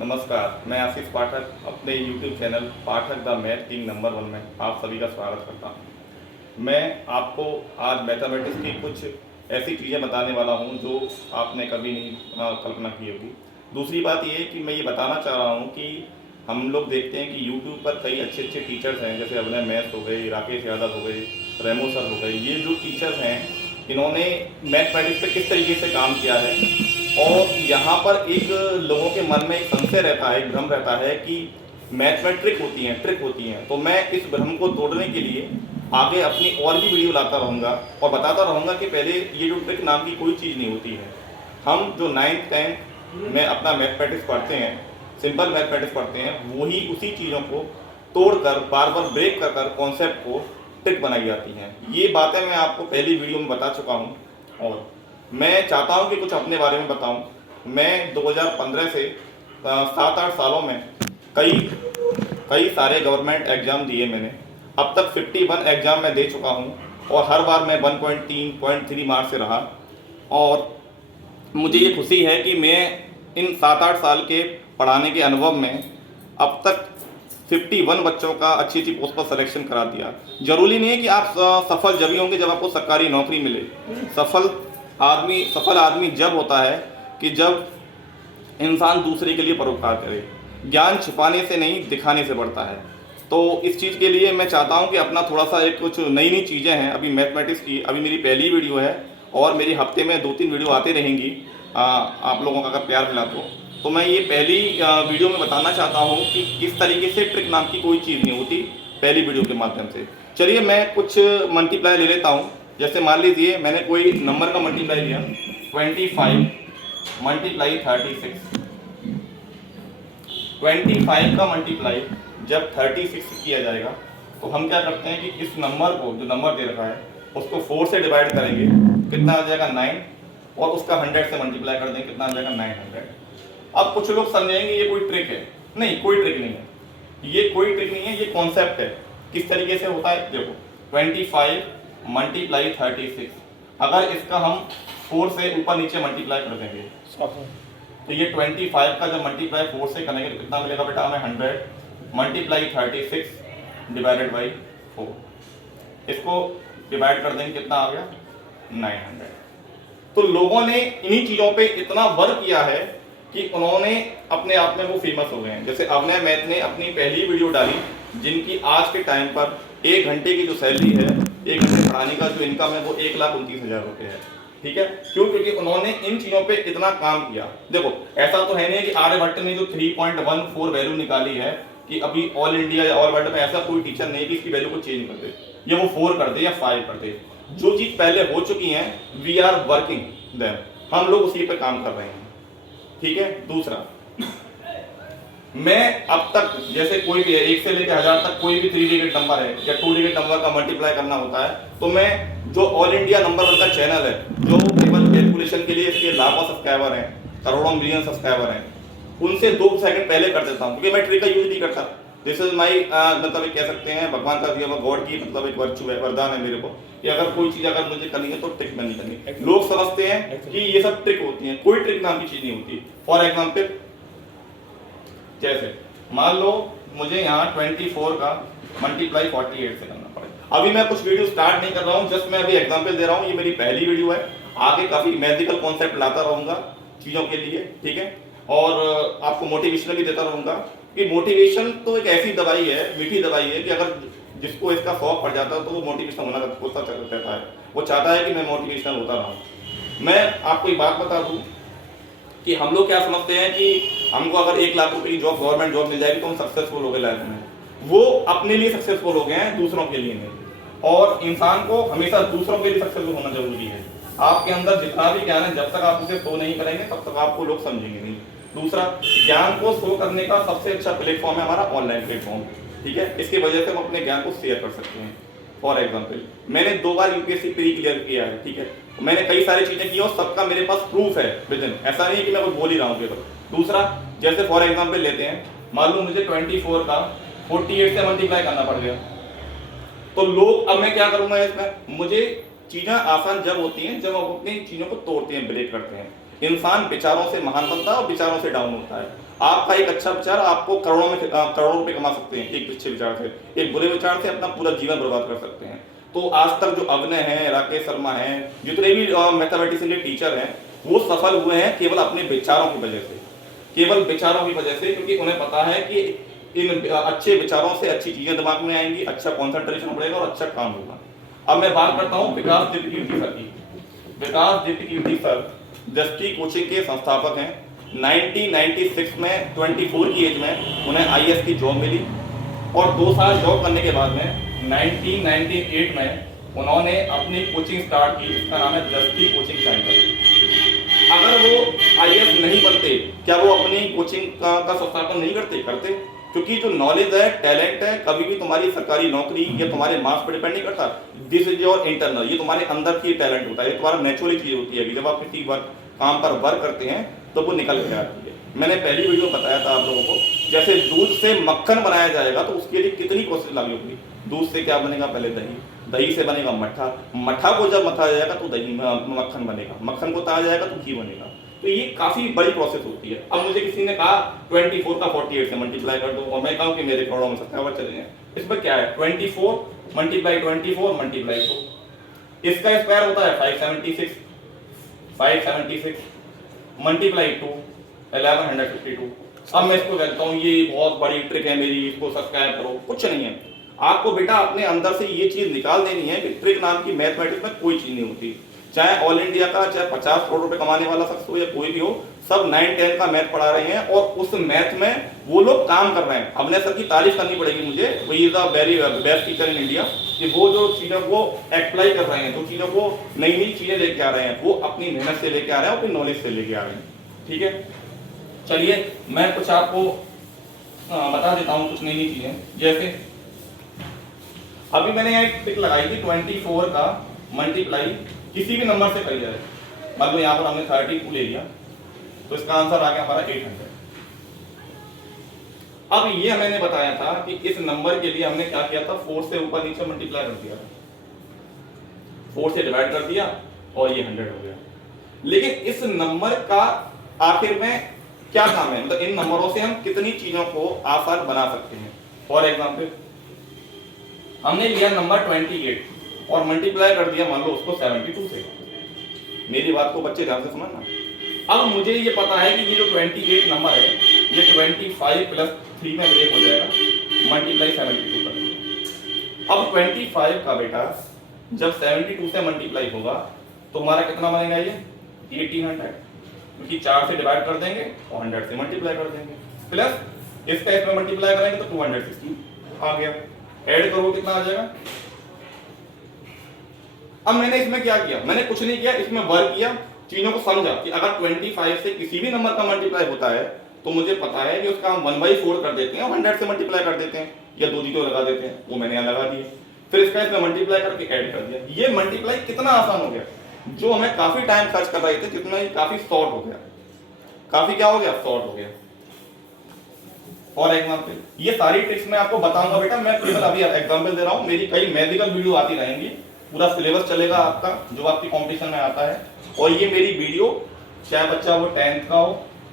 नमस्कार, मैं आशीष पाठक अपने YouTube channel Pathak the math king number 1 में आप सभी का स्वागत करता हूं। मैं आपको आज मैथमेटिक्स की कुछ ऐसी चीज़ें बताने वाला हूं जो आपने कभी नहीं कल्पना की होगी। दूसरी बात ये है कि मैं ये बताना चाह रहा हूं कि हम लोग देखते हैं कि YouTube पर कई अच्छे अच्छे टीचर्स हैं, जैसे अभिनय मैथ हो गए, राकेश यादव हो गए, रेमो सर हो गए। ये जो टीचर्स हैं, इन्होंने मैथमेटिक्स पे किस तरीके से काम किया है। और यहाँ पर एक लोगों के मन में एक संशय रहता है, एक भ्रम रहता है कि मैथ में ट्रिक होती हैं। तो मैं इस भ्रम को तोड़ने के लिए आगे अपनी और भी वीडियो लाता रहूँगा और बताता रहूँगा कि पहले ये जो ट्रिक नाम की कोई चीज़ नहीं होती है। हम जो 9th 10th में अपना मैथमेटिक्स पढ़ते हैं, सिंपल मैथमेटिक्स पढ़ते हैं, वही उसी चीज़ों को तोड़कर बार बार ब्रेक कर कर कॉन्सेप्ट को ट्रिक बनाई जाती हैं। ये बातें मैं आपको पहली वीडियो में बता चुका हूँ और मैं चाहता हूं कि कुछ अपने बारे में बताऊं। मैं 2015 से 7-8 सालों में कई सारे गवर्नमेंट एग्ज़ाम दिए मैंने। अब तक 51 एग्ज़ाम मैं दे चुका हूं और हर बार मैं 1.3 मार्क्स से रहा। और मुझे ये खुशी है कि मैं इन 7-8 साल के पढ़ाने के अनुभव में अब तक 51 बच्चों का अच्छी अच्छी पोस्ट पर सिलेक्शन करा दिया। जरूरी नहीं है कि आप सफल जब ही होंगे जब आपको सरकारी नौकरी मिले। सफल आदमी जब होता है कि जब इंसान दूसरे के लिए परोपकार करे। ज्ञान छिपाने से नहीं, दिखाने से बढ़ता है। तो इस चीज़ के लिए मैं चाहता हूं कि अपना थोड़ा सा एक कुछ नई नई चीज़ें हैं। अभी मैथमेटिक्स की अभी मेरी पहली वीडियो है और मेरी हफ्ते में 2-3 वीडियो आते रहेंगी। आप लोगों का अगर प्यार मिला तो मैं ये पहली वीडियो में बताना चाहता हूँ कि किस तरीके से ट्रिक नाम की कोई चीज़ नहीं होती, पहली वीडियो के माध्यम से। चलिए मैं कुछ मल्टीप्लाई ले लेता हूँ। जैसे मान लीजिए मैंने कोई नंबर का मल्टीप्लाई लिया, 25 मल्टीप्लाई 36। 25 का मल्टीप्लाई जब 36 से किया जाएगा तो हम क्या करते हैं कि इस नंबर को, जो नंबर दे रखा है, उसको 4 से डिवाइड करेंगे, कितना आ जाएगा 9, और उसका 100 से मल्टीप्लाई कर देंगे, कितना आ जाएगा 900। अब कुछ लोग समझेंगे ये कोई ट्रिक है। नहीं, कोई ट्रिक नहीं है, ये कोई ट्रिक नहीं है, ये कॉन्सेप्ट है। किस तरीके से होता है देखो, 25 मल्टीप्लाई 36, अगर इसका हम 4 से ऊपर नीचे मल्टीप्लाई कर देंगे तो ये 25 का जब मल्टीप्लाई 4 से करेंगे तो कितना मिलेगा बेटा हमें 100 मल्टीप्लाई 36 डिवाइडेड बाई 4। इसको डिवाइड कर देंगे, कितना आ गया 900। तो लोगों ने इन्हीं चीज़ों पे इतना वर्क किया है कि उन्होंने अपने आप में वो फेमस हो गए हैं। जैसे अभिनय मैथ ने अपनी पहली वीडियो डाली, जिनकी आज के टाइम पर 1 घंटे की जो सैलरी है, 1 घंटे पढ़ाने का जो इनकम है, वो 1,29,000 रुपये है। ठीक है, क्यों? क्योंकि उन्होंने इन चीज़ों पे इतना काम किया। देखो, ऐसा तो है नहीं कि आर्यभट्ट ने जो 3.14 वैल्यू निकाली है कि अभी ऑल इंडिया या ऑल वर्ल्ड में ऐसा कोई टीचर नहीं कि इसकी वैल्यू को चेंज कर दे, या वो 4 कर दे या 5 कर दे। जो चीज़ पहले हो चुकी है, वी आर वर्किंग देम, हम लोग उसी पे काम कर रहे हैं। ठीक है। दूसरा, मैं अब तक जैसे कोई भी 1 से लेकर 1000 तक कोई भी 3 डिजिट नंबर है या 2 डिजिट नंबर का मल्टीप्लाई करना होता है, तो मैं जो ऑल इंडिया नंबर 1 का चैनल है, जो केवल कैलकुलेशन के लिए इसके लाखों सब्सक्राइबर हैं, करोड़ों मिलियन सब्सक्राइबर हैं, उनसे 2 सेकंड पहले कर देता हूँ, क्योंकि मैं ट्रिक का यूज नहीं करता। दिस इज माई मतलब कह सकते हैं भगवान का दिया हुआ, गॉड की मतलब एक वर्चू है, वरदान है मेरे को, कि अगर कोई चीज अगर मुझे करनी है तो ट्रिक में नहीं करनी। लोग समझते हैं कि ये सब ट्रिक होती है, कोई ट्रिक नाम की चीज नहीं होती। फॉर एग्जाम्पल, जैसे मान लो मुझे यहाँ 24 का मल्टीप्लाई 48 से करना पड़ेगा। अभी मैं कुछ वीडियो स्टार्ट नहीं कर रहा हूँ, जस्ट मैं अभी एग्जाम्पल दे रहा हूँ। ये मेरी पहली वीडियो है, आगे काफी मैथमेटिकल कॉन्सेप्ट लाता रहूंगा चीजों के लिए। ठीक है, और आपको मोटिवेशन भी देता रहूंगा कि मोटिवेशन तो एक ऐसी दवाई है, मीठी दवाई है, कि अगर जिसको इसका शौक पड़ जाता है तो वो मोटिवेशन होना रहता है, वो चाहता है कि मैं मोटिवेशनल होता रहूं। मैं आपको एक बात बता दूं कि हम लोग क्या समझते हैं कि हमको अगर 1 लाख रुपए की जॉब, गवर्नमेंट जॉब मिल जाएगी तो हम सक्सेसफुल हो गए लाइफ में। वो अपने लिए सक्सेसफुल हो गए हैं, दूसरों के लिए नहीं। और इंसान को हमेशा दूसरों के लिए सक्सेसफुल होना जरूरी है। आपके अंदर जितना भी ज्ञान है, जब तक आप उसे शो नहीं करेंगे तब तक आपको लोग समझेंगे नहीं। दूसरा, ज्ञान को शो करने का सबसे अच्छा प्लेटफॉर्म है हमारा ऑनलाइन प्लेटफॉर्म। ठीक है, इसकी वजह से हम अपने ज्ञान को शेयर कर सकते हैं। फॉर एग्जाम्पल, मैंने 2 बार यूपीएससी प्री क्लियर किया है। ठीक है, मैंने कई सारी चीजें की और सबका मेरे पास प्रूफ है विदिन, ऐसा नहीं है कि मैं कुछ बोल ही रहा हूँ केवल। दूसरा, जैसे फॉर एग्जाम्पल लेते हैं, मान लो मुझे 24 का 48 से मल्टीप्लाई करना पड़ गया, तो लोग, अब मैं क्या करूंगा इसमें, मुझे चीजें आसान जब होती हैं जब हम अपनी चीजों को तोड़ते हैं, ब्रेक करते हैं। इंसान विचारों से महान बनता है और विचारों से डाउन होता है। आपका एक अच्छा विचार आपको करोड़ों रुपए कमा सकते हैं, एक अच्छे विचार से। एक बुरे विचार से अपना पूरा जीवन बर्बाद कर सकते हैं। तो आज तक जो अभिनय है, राकेश शर्मा हैं, जितने भी मैथमेटिशियन के टीचर हैं, वो सफल हुए हैं केवल अपने विचारों की वजह से, केवल विचारों की वजह से, क्योंकि उन्हें पता है कि इन अच्छे विचारों से अच्छी चीजें दिमाग में आएंगी, अच्छा कॉन्सेंट्रेशन बढ़ेगा और अच्छा काम होगा। अब मैं बात करता हूँ विकास दीप्ति कीर्ति सर की। विकास दीप्ति कीर्ति सर दृष्टि कोचिंग के संस्थापक हैं। 1996 में 24 की एज में उन्हें आईएएस की जॉब मिली और 2 साल जॉब करने के बाद में 1998 में उन्होंने अपनी कोचिंग स्टार्ट की, जिसका नाम है दृष्टि कोचिंग सेंटर। अगर वो आईएएस नहीं बनते, क्या वो अपनी कोचिंग का संस्थापन नहीं करते? क्योंकि जो नॉलेज है, टैलेंट है, कभी भी तुम्हारी सरकारी नौकरी या तुम्हारे मार्क्स पर डिपेंड नहीं करता। दिस इज योर इंटरनल, ये तुम्हारे अंदर की टैलेंट होता है, ये तुम्हारा नेचुरली चीज होती है कि जब आप किसी काम पर वर्क करते हैं तो वो निकल के आती है। मैंने पहली वीडियो बताया था आप लोगों को, जैसे दूध से मक्खन बनाया जाएगा तो उसके लिए कितनी प्रोसेस लगी होगी। दूध से क्या बनेगा? पहले दही, दही से बनेगा मट्ठा, मट्ठा को जब मथा जाएगा तो दही मक्खन बनेगा, मक्खन को तहा जाएगा तो घी बनेगा। तो ये काफी बड़ी प्रोसेस होती है। अब मुझे किसी ने कहा 24 का 48 से मल्टीप्लाई कर दो, और मैं कहूँ कि मेरे करोड़ों में सब्सक्राइबर चले हैं, इसमें क्या है? 24 मल्टीप्लाई 24 मल्टीप्लाई 2, इसका स्क्वायर होता है 576, 576 मल्टीप्लाई 2 1152। अब मैं इसको कहता हूँ ये बहुत बड़ी ट्रिक है मेरी, इसको सब्सक्राइब करो। कुछ नहीं है, आपको बेटा अपने अंदर से ये चीज निकाल देनी है कि ट्रिक नाम की मैथमेटिक्स में कोई चीज नहीं होती। चाहे ऑल इंडिया का, चाहे 50 करोड़ रुपए कमाने वाला शख्स हो या कोई भी हो, सब 9-10 का मैथ पढ़ा रहे हैं और उस मैथ में वो लोग काम कर रहे हैं। अभिनय सर की तारीफ करनी पड़ेगी मुझे, वो is the very best teacher in India, कि वो जो चीजें वो अप्लाई कर रहे हैं, जो चीजें वो नई नई चीजें लेके आ रहे हैं, वो अपनी मेहनत से लेके आ रहे हैं, अपनी नॉलेज से लेके आ रहे हैं। ठीक है, चलिए मैं कुछ आपको बता देता हूँ कुछ नई नई चीजें। जैसे अभी मैंने यहाँ एक ट्रिक लगाई थी, 24 का मल्टीप्लाई किसी भी नंबर से करी जाए। मान लो यहाँ पर हमने 32 ले लिया तो इसका आंसर आ गया हमारा 800। अब ये मैंने बताया था कि इस नंबर के लिए हमने क्या किया था, 4 से ऊपर नीचे मल्टीप्लाई कर दिया, 4 से डिवाइड कर दिया और ये 100 हो गया। लेकिन इस नंबर का आखिर में क्या काम है, मतलब इन नंबरों से हम कितनी चीजों को आसान बना सकते हैं। फॉर एग्जाम्पल हमने लिया नंबर 28 और मल्टीप्लाई कर दिया मान लो उसको 72 से। मेरी बात को बच्चे ध्यान से समझना। अब मुझे ये पता है कि ये जो 28 नंबर है ये 25 प्लस 3 में ब्रेक हो जाएगा, मल्टीप्लाई 72 कर दिया। अब 25 का बेटा जब 72 से मल्टीप्लाई होगा तो हमारा कितना बनेगा, ये 1800, क्योंकि 4 से डिवाइड कर देंगे और 100 से मल्टीप्लाई कर देंगे, प्लस इसका इसमें मल्टीप्लाई करेंगे तो 216 आ गया। ऐड करो कितना आ जाएगा। अब मैंने इसमें क्या किया, मैंने कुछ नहीं किया, इसमें वर्क किया, चीजों को समझा कि अगर 25 से किसी भी नंबर का मल्टीप्लाई होता है तो मुझे पता है कि उसका हम 1/4 कर देते हैं और 100 से मल्टीप्लाई कर देते हैं या 2 जीरो लगा देते हैं, वो मैंने यहाँ लगा दिए। फिर इसका इसमें मल्टीप्लाई करके ऐड कर दिया। ये मल्टीप्लाई कितना आसान हो गया, जो हमें काफी टाइम खर्च कर रहे थे, जितना ये काफी शॉर्ट हो गया, काफी क्या हो गया, शॉर्ट हो गया। फॉर एग्जाम्पल ये सारी ट्रिक्स मैं आपको बताऊंगा बेटा, मैं केवल अभी एग्जाम्पल दे रहा हूँ, मेरी कई मैजिकल वीडियो आती रहेंगी, पूरा सिलेबस चलेगा आपका जो आपकी कॉम्पिटिशन में आता है। और ये मेरी वीडियो चाहे बच्चा वो 10th का हो,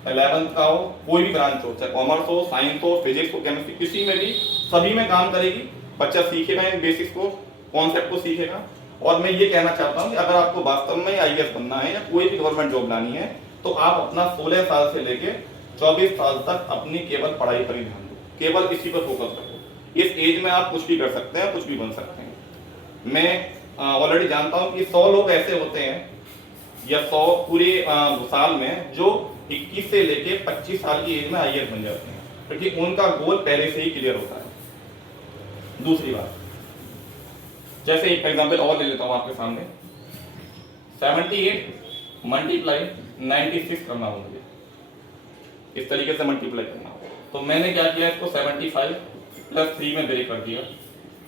11th का हो, कोई भी ब्रांच हो, चाहे कॉमर्स हो, साइंस हो, फिजिक्स हो, केमिस्ट्री, किसी में भी, सभी में काम करेगी। बच्चा सीखेगा इन बेसिक्स को, कॉन्सेप्ट को सीखेगा। और मैं ये कहना चाहता हूँ कि अगर आपको वास्तव में आईएएस बनना है या कोई भी गवर्नमेंट जॉब लानी है तो आप अपना 16 साल से लेके 24 साल तक अपनी केवल पढ़ाई पर ही ध्यान दो, केवल इसी पर फोकस रखो। इस एज में आप कुछ भी कर सकते हैं, कुछ भी बन सकते हैं। मैं ऑलरेडी जानता हूं कि 100 लोग ऐसे होते हैं या 100 पूरे साल में जो 21 से लेके 25 साल की एज में आईएएस बन जाते हैं, क्योंकि उनका गोल पहले से ही क्लियर होता है। दूसरी बात, जैसे एक एग्जांपल और ले लेता हूं आपके सामने, 78 मल्टीप्लाई 96 करना हो मुझे, इस तरीके से मल्टीप्लाई करना हो तो मैंने क्या किया, इसको 75 प्लस 3 में ब्रेक कर दिया,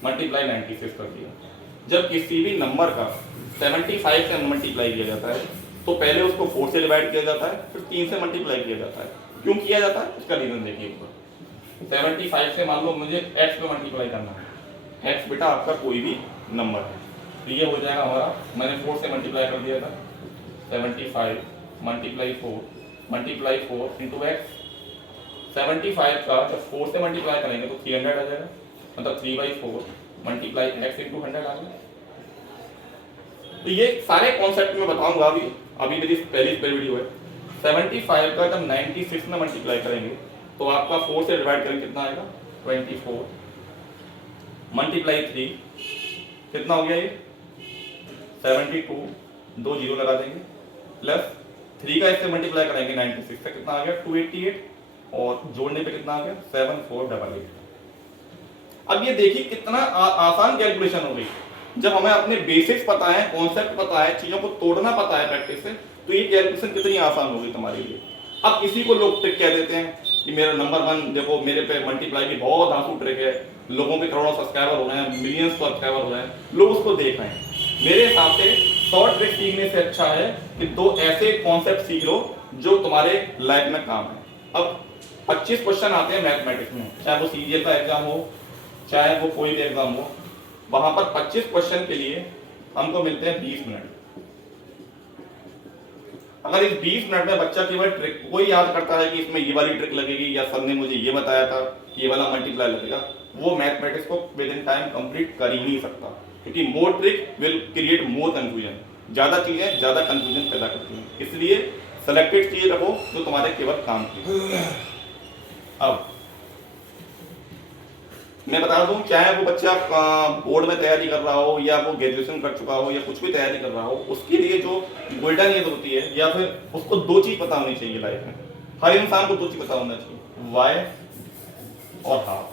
मल्टीप्लाई 96 कर दिया। जब किसी भी नंबर का 75 से मल्टीप्लाई किया जाता है तो पहले उसको 4 से डिवाइड किया जाता है, फिर 3 से मल्टीप्लाई किया जाता है। क्यों किया जाता है, इसका रीजन देखिए। 75 से मान लो मुझे x पे मल्टीप्लाई करना है, x बेटा आपका कोई भी नंबर है, तो ये हो जाएगा हमारा, मैंने 4 से मल्टीप्लाई कर दिया था 75 मल्टीप्लाई 4 इंटू एक्स। 75 का जब 4 से मल्टीप्लाई करेंगे तो 300 आ जाएगा, मतलब 3/4 मल्टीप्लाई एक्स इंटू 100 आ गया। तो ये सारे कॉन्सेप्ट मैं बताऊंगा अभी मेरी पहली वीडियो है। 75 का जब 96 में मल्टीप्लाई करेंगे तो आपका 4 से डिवाइड करेंगे कितना आएगा 24 मल्टीप्लाई 3 कितना हो गया ये 72, 2 जीरो लगा देंगे, प्लस 3 का इससे मल्टीप्लाई करेंगे 96 से कितना आ गया 288 और जोड़ने पे कितना आ गया 7488। अब ये देखिए कितना आसान कैलकुलेशन हो गई। जब हमें अपने बेसिक्स पता है, कॉन्सेप्ट पता है, चीजों को तोड़ना पता है प्रैक्टिस से, तो ये कैलकुलेशन कितनी आसान होगी तुम्हारे लिए। अब इसी को लोग ट्रिक कह देते हैं कि मेरा नंबर 1 देखो, मेरे पे मल्टीप्लाई की बहुत आंसू ट्रिक है, लोगों के करोड़ों सब्सक्राइबर हो रहे हैं, मिलियंस सब्सक्राइबर हो रहे हैं, लोग उसको देख रहे हैं। मेरे हिसाब से 100 ट्रिक सीखने से अच्छा है कि 2 ऐसे कॉन्सेप्ट सीख लो जो तुम्हारे लाइफ में काम है। अब 25 क्वेश्चन आते हैं मैथमेटिक्स में, चाहे वो सीजीएल का एग्जाम हो, चाहे वो कोई भी एग्जाम हो, वहां पर 25 क्वेश्चन के लिए हमको मिलते हैं 20 मिनट। अगर इस 20 मिनट में बच्चा केवल ट्रिक कोई याद करता है कि इसमें ये वाली ट्रिक लगेगी या सर ने मुझे ये बताया था ये वाला मल्टीप्लाई लगेगा, वो मैथमेटिक्स को विद इन टाइम कंप्लीट कर ही नहीं सकता, क्योंकि more trick will create more confusion. ज्यादा चीजें ज्यादा कंफ्यूजन पैदा करती हैं, इसलिए सेलेक्टेड चीज रखो जो तुम्हारे केवल काम की। अब मैं बता दूं, चाहे वो बच्चा बोर्ड में तैयारी कर रहा हो या वो ग्रेजुएशन कर चुका हो या कुछ भी तैयारी कर रहा हो, उसके लिए जो गोल्डन एज होती है, या फिर उसको 2 चीज पता होनी चाहिए लाइफ में। हर इंसान को 2 चीज पता होना चाहिए, वाई और हाउ।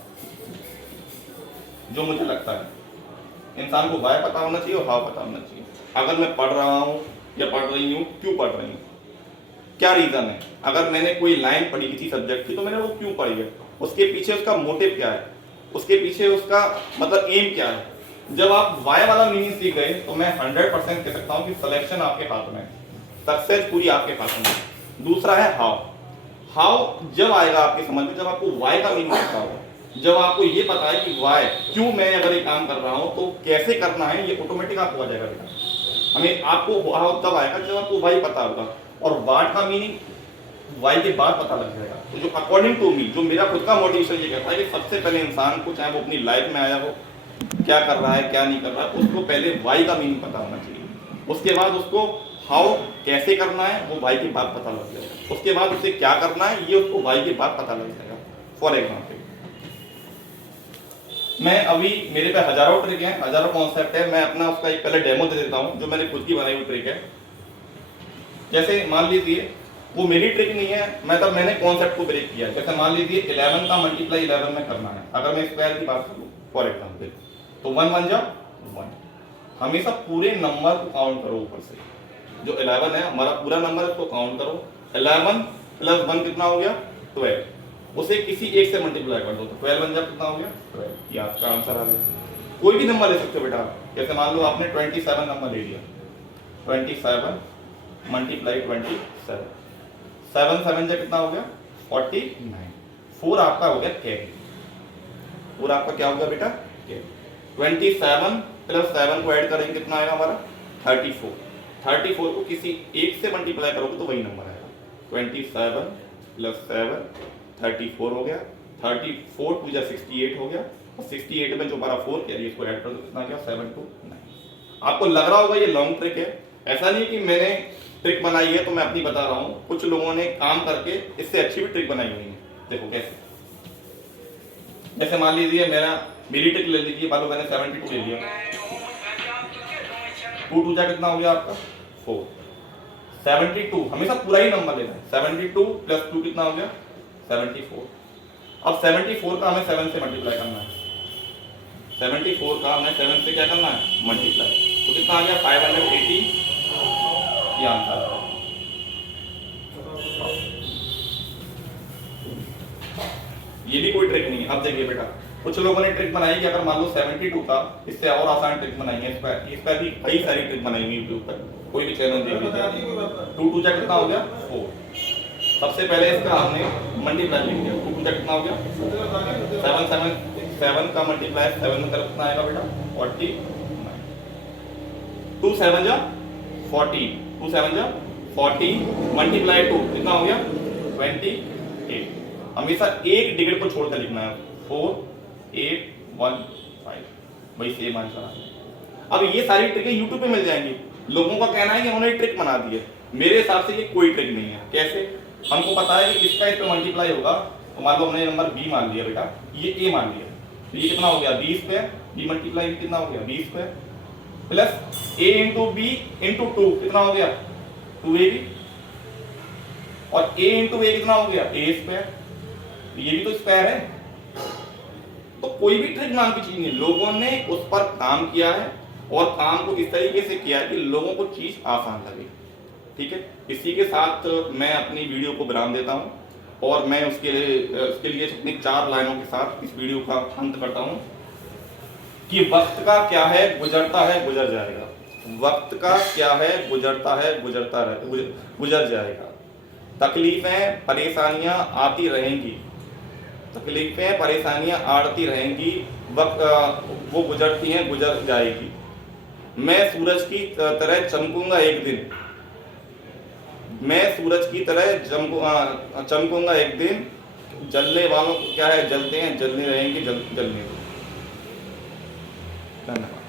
जो मुझे लगता है इंसान को वाई पता होना चाहिए और हाउ पता होना चाहिए। अगर मैं पढ़ रहा हूँ या पढ़ रही हूँ, क्यों पढ़ रही हूँ, क्या रीजन है। अगर मैंने कोई लाइन पढ़ी किसी सब्जेक्ट की तो मैंने वो क्यों पढ़ी है, उसके पीछे उसका मोटिव क्या है, उसके पीछे उसका मतलब एम क्या है। जब आप वाई वाला मीनिंग सीख गए तो मैं 100% कह सकता हूं कि सिलेक्शन आपके हाथ में, सक्सेस पूरी आपके हाथ में। दूसरा है हाउ। हाउ जब आएगा आपके समझ में, जब आपको वाई का मीनिंग पता हो, जब आपको ये पता है कि वाई क्यों मैं अगर ये काम कर रहा हूं तो कैसे करना है, ये ऑटोमेटिक आपको आ जाएगा बेटा। हमें आपको हाउ तब आएगा जब आपको वाई पता होगा, और वाट का मीनिंग वाई के बाद पता लग जाएगा। तो जो अकॉर्डिंग टू मी, जो मेरा खुद का मोटिवेशन ये कहता है कि सबसे पहले इंसान को, चाहे वो अपनी लाइफ में आया हो, क्या कर रहा है क्या नहीं कर रहा है, उसको पहले वाई का मीनिंग पता होना चाहिए। उसके बाद उसको हाउ कैसे करना है वो वाई के बाद पता लग जाएगा। उसके बाद उसे क्या करना है ये उसको वाई के बाद पता लग जाएगा। फॉर एग्जाम्पल, मैं अभी मेरे पे हजारों ट्रिक हैं, हजारों कॉन्सेप्ट है, मैं अपना उसका एक पहले डेमो दे देता हूँ जो मैंने खुद की बनाई हुई ट्रिक है। जैसे मान लीजिए वो मेरी ट्रिक नहीं है, मतलब मैंने कॉन्सेप्ट को ब्रेक किया। जैसे मान लीजिए 11 का मल्टीप्लाई 11 में करना है, अगर मैं स्क्वायर की बात करूं फॉर एग्जांपल, तो 1 1 जा 1। हमेशा पूरे नंबर को काउंट करो ऊपर से, जो 11 है हमारा पूरा नंबर है उसको काउंट करो। 11 प्लस 1 कितना हो गया 12, उसे किसी एक से मल्टीप्लाई कर दो तो 12 1 जा कितना हो गया 12। ये आपका आंसर आ गया। कोई भी नंबर ले सकते हो बेटा, जैसे मान लो आपने 27 नंबर ले लिया, 27 मल्टीप्लाई 27, 7 7 जा कितना हो गया 49। 4 आपका हो गया कैरी, 4 आपका क्या हो गया बेटा कैरी। 27 प्लस 7 को ऐड करेंगे कितना आएगा हमारा 34। 34 को किसी एक से मल्टीप्लाई करोगे तो वही नंबर आएगा। 27 प्लस 7 34 हो गया, 34 टू जा 68 हो गया, और 68 में जो हमारा 4 कैरी इसको ऐड कर दो कितना गया 7 2 9। आपको लग रहा होगा ये लॉन्ग ट्रिक है, ऐसा नहीं कि मैंने ट्रिक बनाई है तो मैं अपनी बता रहा हूँ, कुछ लोगों ने काम करके इससे अच्छी भी ट्रिक बनाई हुई है। देखो कैसे, जैसे मान लीजिए मेरी ट्रिक ले लीजिए, मान लो मैंने 72 ले लिया, 2 2 जा कितना हो गया आपका 4। 72 हमेशा पूरा ही नंबर लेना है, 72 प्लस 2 कितना हो गया 74। अब 74 का हमें 7 से मल्टीप्लाई करना है, 74 का हमें 7 से क्या करना है मल्टीप्लाई, तो कितना आ गया 580। ये आंसर है। ये भी कोई ट्रिक नहीं है। अब देखिए बेटा, कुछ लोगों ने ट्रिक बनाई कि अगर मान लो 72 का इससे और आसान ट्रिक बनाई है, इस पर भी कई सारी ट्रिक बनाई हुई यूट्यूब पर, कोई भी चैनल देख लीजिए। 2 2 जा कितना हो गया 4। सबसे पहले इसका हमने मल्टीप्लाई लिख दिया, 2 2 जा कितना हो गया 7 का मल्टीप्लाई 7 में कितना आएगा बेटा 49। 2 7 जा 14, 2 7 जा 40 मल्टीप्लाई 2 कितना हो गया 28। हमेशा एक डिजिट को छोड़कर लिखना है 4815 भाई सेम आंसर आ गया। अब ये सारी ट्रिकें यूट्यूब पे मिल जाएंगी। लोगों का कहना है कि उन्होंने ट्रिक बना दी है, मेरे हिसाब से ये कोई ट्रिक नहीं है। कैसे? हमको पता है कि इसका इस पे मल्टीप्लाई होगा, तो मान लो हमने नंबर बी मान लिया बेटा, ये ए मान लिया, तो ये कितना हो गया बी स्क्वायर, बी मल्टीप्लाई कितना हो गया बी स्क्वायर प्लस ए इंटू बी इंटू 2 कितना हो गया 2ab, और a इंटू ए कितना हो गया ए स्क्वायर, ये भी तो स्क्वायर है। तो कोई भी ट्रिक नाम की चीज नहीं, लोगों ने उस पर काम किया है और काम को इस तरीके से किया है कि लोगों को चीज आसान लगे। ठीक है, इसी के साथ मैं अपनी वीडियो को विराम देता हूं और मैं उसके लिए अपनी 4 लाइनों के साथ इस वीडियो का अंत करता हूं कि वक्त का क्या है गुजरता है गुजर जाएगा, वक्त का क्या है गुजरता है गुजर जाएगा, तकलीफें परेशानियां आती रहेंगी, तकलीफें परेशानियां आती रहेंगी, वक्त वो गुजरती हैं गुजर जाएगी, मैं सूरज की तरह चमकूंगा एक दिन, मैं सूरज की तरह चमकूंगा एक दिन, जलने वालों को क्या है जलते हैं जलने रहेंगे जलने दो। धन्यवाद।